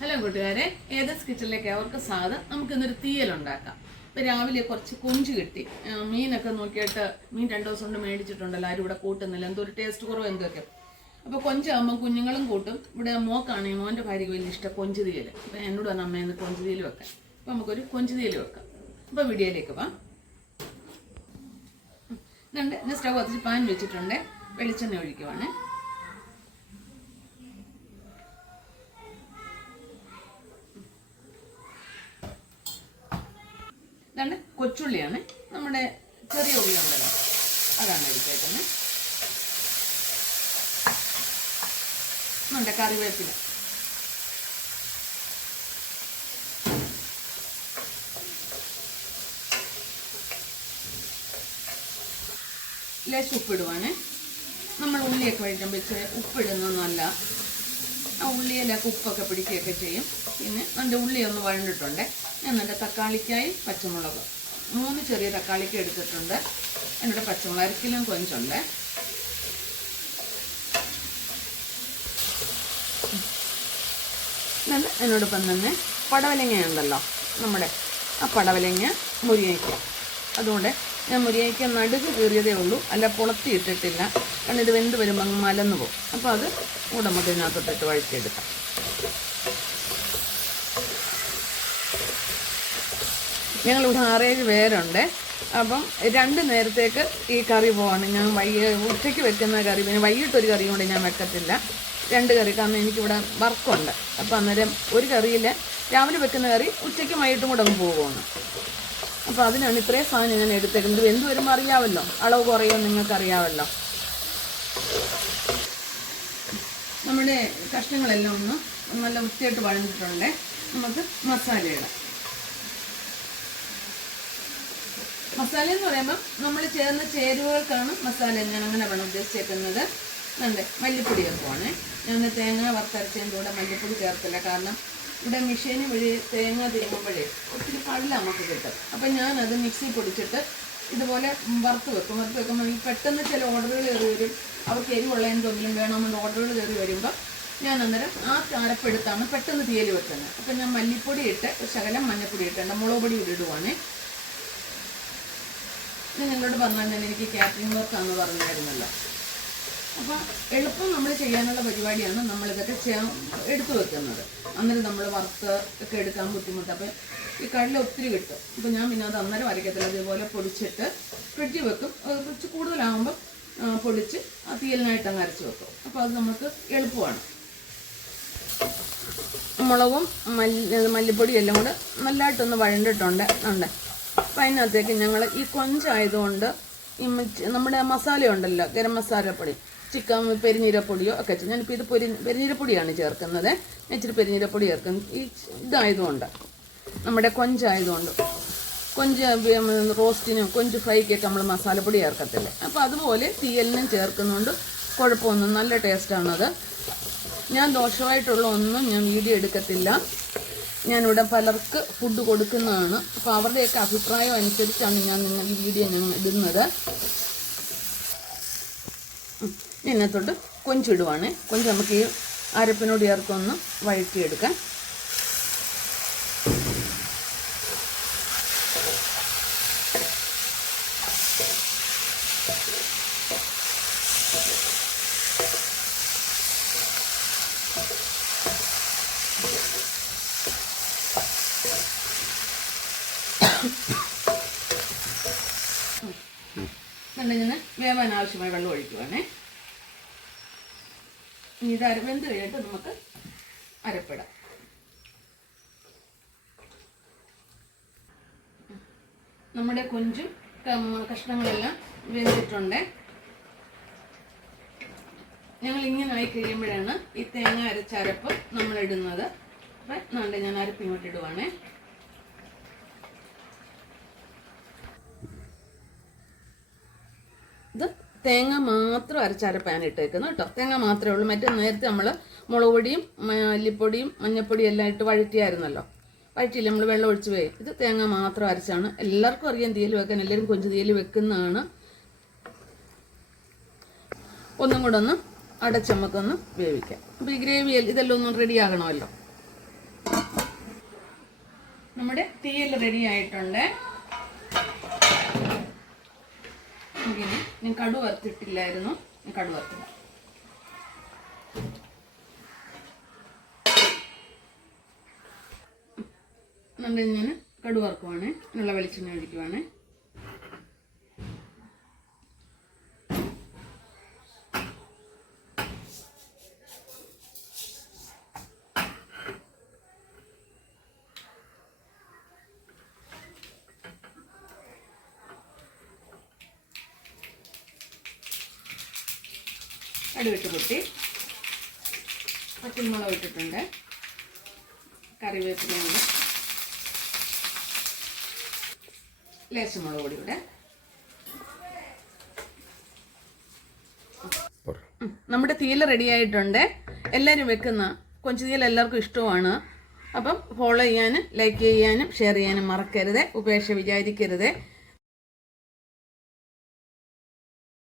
Hello കൂട്ടുകാരെ ഏതസ് കിച്ചണിലേക്ക് അവർക്ക് സ്വാഗതം. നമുക്ക് ഇന്നൊരു തീയൽ ഉണ്ടാക്കാം. ഇപ്പൊ രാവിലെ കുറച്ച് കൊഞ്ച് കിട്ടി. മീനൊക്കെ നോക്കിയിട്ട് മീൻ രണ്ടു ദിവസം കൊണ്ട് മേടിച്ചിട്ടുണ്ടല്ലോ ആരും ഇവിടെ കൂട്ടുന്നില്ല. എന്തോ ഒരു ടേസ്റ്റ് കുറവ് എന്തൊക്കെ അപ്പോൾ കൊഞ്ചാകുമ്പോൾ കുഞ്ഞുങ്ങളും കൂട്ടും. ഇവിടെ മോക്കാണെങ്കിൽ മോന്റെ ഭാര്യയ്ക്ക് വലിയ ഇഷ്ടം കൊഞ്ച് തീയൽ. അപ്പം എന്നോട് വന്ന അമ്മയെന്ന് കൊഞ്ച് തീയൽ വെക്കാം. അപ്പം നമുക്കൊരു കൊഞ്ച് തീയൽ വെക്കാം. അപ്പോൾ വീഡിയോയിലേക്ക് വാ. രണ്ട് ഞാൻ സ്റ്റവ് കത്തിച്ച് പാൻ വെച്ചിട്ടുണ്ട്. വെളിച്ചെണ്ണ ഒഴിക്കുവാണ്. ഇതാണ് കൊച്ചുള്ളിയാണ്. നമ്മുടെ ചെറിയ ഉള്ളി ഉണ്ടല്ലോ. അതാണ് എടുത്തേക്കുന്നത്. നമ്മുടെ കറിവേപ്പില. ലേശം ഉപ്പിടുവാണ്. നമ്മൾ ഉള്ളിയൊക്കെ വഴിക്കുമ്പോൾ ഇച്ചിരി ഉപ്പിടുന്നൊന്നുമല്ല ആ ഉള്ളിയിലൊക്കെ ഉപ്പൊക്കെ പിടിക്കുകയൊക്കെ ചെയ്യും. പിന്നെ നല്ല ഉള്ളി ഒന്ന് വഴണ്ടിട്ടുണ്ട്. എന്നിട്ട് തക്കാളിക്കായി പച്ചമുളക്. മൂന്ന് ചെറിയ തക്കാളിക്ക് എടുത്തിട്ടുണ്ട്. എന്നിട്ട് പച്ചമുളക് അരക്കിലും കൊഞ്ചുണ്ട്. എന്നിട്ട് എന്നോടൊപ്പം തന്നെ പടവലങ്ങ ഉണ്ടല്ലോ. നമ്മുടെ ആ പടവലങ്ങ മുരിങ്ങയ്ക്ക. അതുകൊണ്ട് ഞാൻ മുരിങ്ങയ്ക്ക നടുക്ക് കീറിയതേ ഉള്ളൂ. അല്ല പുളത്തി ഇട്ടിട്ടില്ല കാരണം ഇത് വെന്ത് വരുമ്പോൾ അങ്ങ് മലന്ന് പോകും. അപ്പോൾ അത് കൂടെ നമുക്ക് ഇതിനകത്തോട്ടിട്ട് ഞങ്ങളിവിടെ ആറേഴ് പേരുണ്ട്. അപ്പം രണ്ട് നേരത്തേക്ക് ഈ കറി പോവാണ്. ഞാൻ വൈകി ഉച്ചയ്ക്ക് വെക്കുന്ന കറി പിന്നെ വൈകിട്ടൊരു കറി കൊണ്ട് ഞാൻ വെക്കത്തില്ല. രണ്ട് കറി കാരണം എനിക്കിവിടെ വർക്കുണ്ട്. അപ്പം അന്നേരം ഒരു കറിയിൽ രാവിലെ വെക്കുന്ന കറി ഉച്ചയ്ക്കും വൈകിട്ടും കൂടെ അങ്ങ് അപ്പോൾ അതിനാണ് ഇത്രയും സാധനം ഞാൻ എടുത്തേക്കുന്നത്. എന്ത് വരുമ്പോൾ അറിയാമല്ലോ. അളവ് കുറയുമെന്ന് നിങ്ങൾക്കറിയാമല്ലോ. നമ്മുടെ കഷ്ണങ്ങളെല്ലാം ഒന്ന് നല്ല വൃത്തിയായിട്ട് വഴഞ്ഞിട്ടുണ്ട്. നമുക്ക് മസാല ഇടാം മസാല എന്ന് പറയുമ്പോൾ നമ്മൾ ചേർന്ന ചേരുവകൾക്കാണ് മസാല ഞാൻ അങ്ങനെ വേണം ഉദ്ദേശിച്ചേക്കുന്നത്. ഉണ്ട് മല്ലിപ്പൊടി ചേർക്കുവാണ് ഞാൻ തേങ്ങ വറുത്തരച്ചതിന്റെ കൂടെ മല്ലിപ്പൊടി ചേർത്തില്ല. കാരണം ഇവിടെ മെഷീന് വഴി തേങ്ങ തിരുമ്പുമ്പോഴേ ഒത്തിരി കടല നമുക്ക് കിട്ടും. അപ്പം ഞാനത് മിക്സി പൊടിച്ചിട്ട് ഇതുപോലെ വറുത്ത് വെക്കും. വറുത്ത് വെക്കുമ്പോൾ പെട്ടെന്ന് ചില ഓർഡറുകൾ കയറി വരും. അവർക്ക് എരിവുള്ള എന്തെങ്കിലും വേണമെന്ന് ഓർഡറുകൾ കയറി വരുമ്പോൾ ഞാൻ അന്നേരം ആ അരപ്പെടുത്താണ് പെട്ടെന്ന് തീയൽ വെക്കുന്നത്. അപ്പം ഞാൻ മല്ലിപ്പൊടി ഇട്ട് ശകലം മഞ്ഞപ്പൊടി ഇട്ടുണ്ട് മുളക് പൊടി ഇടുവാണേ. ഞാൻ നിങ്ങളോട് പറഞ്ഞാൽ തന്നെ എനിക്ക് കാറ്ററിംഗ് വർക്കാണെന്ന് പറഞ്ഞായിരുന്നല്ലോ. അപ്പോൾ എളുപ്പം നമ്മൾ ചെയ്യാനുള്ള പരിപാടിയാണ് നമ്മളിതൊക്കെ ചെയ്യാൻ എടുത്തു വെക്കുന്നത്. അന്നേരം നമ്മൾ വറുത്ത് ഒക്കെ എടുക്കാൻ ബുദ്ധിമുട്ട്. അപ്പം ഈ കടല ഒത്തിരി കിട്ടും. അപ്പം ഞാൻ പിന്നെ അത് അന്നേരം വരയ്ക്കത്തില്ല അതേപോലെ പൊടിച്ചിട്ട് ഫ്രിഡ്ജിൽ വെക്കും. കുറച്ച് കൂടുതലാകുമ്പം പൊടിച്ച് ആ തീയലിനായിട്ട് അങ്ങ് അരച്ച് വെക്കും. അപ്പോൾ അത് നമുക്ക് എളുപ്പമാണ്. മുളകും മല്ലി മല്ലിപ്പൊടിയും എല്ലാം കൂടെ നല്ലതായിട്ടൊന്ന് വഴണ്ടിട്ടുണ്ട്. ഉണ്ട്. അപ്പം അതിനകത്തേക്ക് ഞങ്ങൾ ഈ കൊഞ്ചായതുകൊണ്ട് ഈ നമ്മുടെ മസാല ഉണ്ടല്ലോ ഗരം മസാലപ്പൊടി ചിക്കൻ പെരിഞ്ഞീരപ്പൊടിയോ ഒക്കെ ഞാനിപ്പോൾ ഇത് പൊരി പെരിഞ്ഞീരപ്പൊടിയാണ് ചേർക്കുന്നത്. ഇച്ചിരി പെരിഞ്ഞീരപ്പൊടി ചേർക്കുന്നത് ഈ ഇതായതുകൊണ്ട് നമ്മുടെ കൊഞ്ചായതുകൊണ്ട്. കൊഞ്ച് റോസ്റ്റിനും കൊഞ്ച് ഫ്രൈക്കൊക്കെ നമ്മൾ മസാലപ്പൊടി ചേർക്കത്തില്ലേ? അപ്പോൾ അതുപോലെ തീയലിനും ചേർക്കുന്നുണ്ട്. കുഴപ്പമൊന്നും നല്ല ടേസ്റ്റാണത്. ഞാൻ ദോഷമായിട്ടുള്ള ഒന്നും ഞാൻ വീഡിയോ എടുക്കത്തില്ല. ഞാനിവിടെ പലർക്ക് ഫുഡ് കൊടുക്കുന്നതാണ്. അപ്പോൾ അവരുടെയൊക്കെ അഭിപ്രായം അനുസരിച്ചാണ് ഞാൻ നിങ്ങൾ ഈ വീഡിയോ ഞാൻ ഇടുന്നത്. ഇന്നത്തോട്ട് കൊഞ്ചിടുവാണ്. കൊഞ്ച് നമുക്ക് ഈ അരപ്പിനോട് ചേർത്തൊന്ന് വഴറ്റിയെടുക്കാം. ഞാൻ വേവാൻ ആവശ്യമായ വെള്ളം ഒഴിക്കുവാണേ. ഇനി ഇത് അര വെന്ത് കഴിഞ്ഞിട്ട് നമുക്ക് അരപ്പിടാം. നമ്മുടെ കൊഞ്ചും കഷ്ണങ്ങളെല്ലാം വെന്തിട്ടുണ്ട്. ഞങ്ങൾ ഇങ്ങനെ ആയി കഴിയുമ്പോഴാണ് ഈ തേങ്ങ അരച്ചരപ്പ് നമ്മൾ ഇടുന്നത് അപ്പം ഞാൻ അരപ്പ് ഇങ്ങോട്ട് ഇടുവാണേ ഇത് തേങ്ങ മാത്രം അരച്ചരപ്പാൻ ഇട്ടേക്കുന്നു കേട്ടോ. തേങ്ങ മാത്രമേ ഉള്ളൂ. മറ്റേ നേരത്തെ നമ്മൾ മുളക് പൊടിയും മല്ലിപ്പൊടിയും മഞ്ഞപ്പൊടിയും എല്ലാം ഇട്ട് വഴറ്റിയായിരുന്നല്ലോ. വഴറ്റിയില്ല? നമ്മൾ വെള്ളം ഒഴിച്ച് പോയി ഇത് തേങ്ങ മാത്രം അരച്ചാണ്. എല്ലാവർക്കും അറിയാം തീയൽ വെക്കാൻ. എല്ലാവരും കൊഞ്ച് തീയൽ വെക്കുന്നതാണ്. ഒന്നും കൂടെ ഒന്ന് അടച്ചമ്മക്കൊന്ന് വേവിക്കാം. അപ്പോൾ ഈ ഗ്രേവി ഇതെല്ലാം ഒന്നും റെഡി ആകണമല്ലോ. നമ്മുടെ തീയൽ റെഡി ആയിട്ടുണ്ട്. ഇങ്ങനെ. ഞാൻ കടു വറുത്തിട്ടില്ലായിരുന്നു. ഞാൻ കടു വറുത്തില്ല എന്നിട്ട് ഞാൻ കടു വറുക്കുവാണ്. നല്ല വെളിച്ചെണ്ണ ഒഴിക്കുവാണ്. കടുവിട്ട് പൊട്ടി. പച്ചമുളക് ഇട്ടിട്ടുണ്ട്. കറിവേപ്പിലയുണ്ട് ലേശം മുളക് പൊടി ഇവിടെ നമ്മുടെ തീല റെഡി ആയിട്ടുണ്ട്. എല്ലാവരും വെക്കുന്ന കൊഞ്ചു തീല എല്ലാവർക്കും ഇഷ്ടമാണ് അപ്പം ഫോളോ ചെയ്യാനും ലൈക്ക് ചെയ്യാനും ഷെയർ ചെയ്യാനും മറക്കരുത്. ഉപേക്ഷ വിചാരിക്കരുത്.